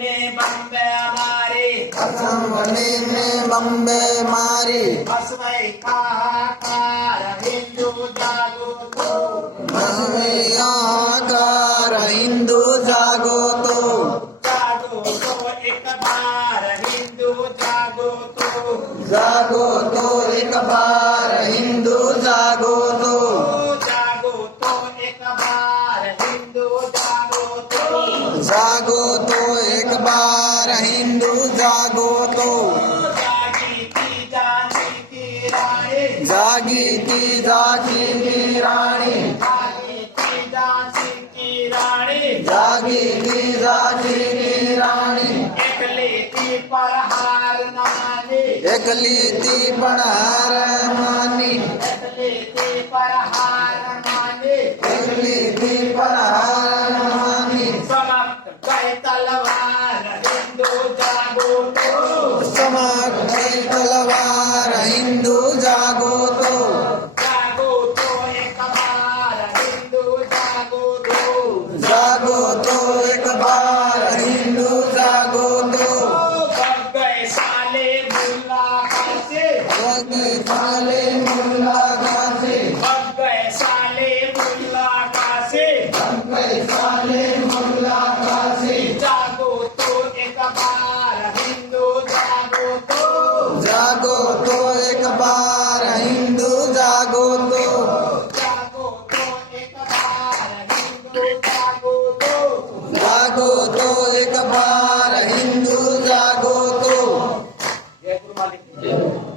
ने बम्बे मारी, कसम वाले ने बम्बे मारी, बस वही हाहाकार हिंदू जागो तो, बस में हाहाकार हिंदू जागो तो, जागो तो एक बार हिंदू जागो तो, जागो तो एक बार हिंदू जागो तो, जागो तो एक बार हिंदू जागो तो, जागो तो एक बार हिंदू जागो तो, जागी थी झांसी की रानी, जागी थी झांसी की रानी, जागी थी झांसी की रानी, जागी थी झांसी की रानी, एकली थी पर हार न मानी, एकली थी पण हार मानी, एकली थी पर हार न मानी, एकली थी पण हार मानी, समाप्त गए तलवार हिंदू जागो तो, समाप्त गई तलवार हिंदू जागो तो, जागो तो एक बार हिंदू जागो तो, जागो तो एक बार हिंदू जागो तो, भग गए साले मुल्ला खासे, वग साले मुल्ला खासे, भग गए साले मुल्ला खासे, वग साले मुल्ला खासे, जागो तो एक बार हिंदू जागो तो, जागो तो एक बार हिंदू जागो तो, जागो तो एक बार हिंदू जागो तो, जागो तो एक बार हिंदू जागो तो। जय गुरु मालिक की जय।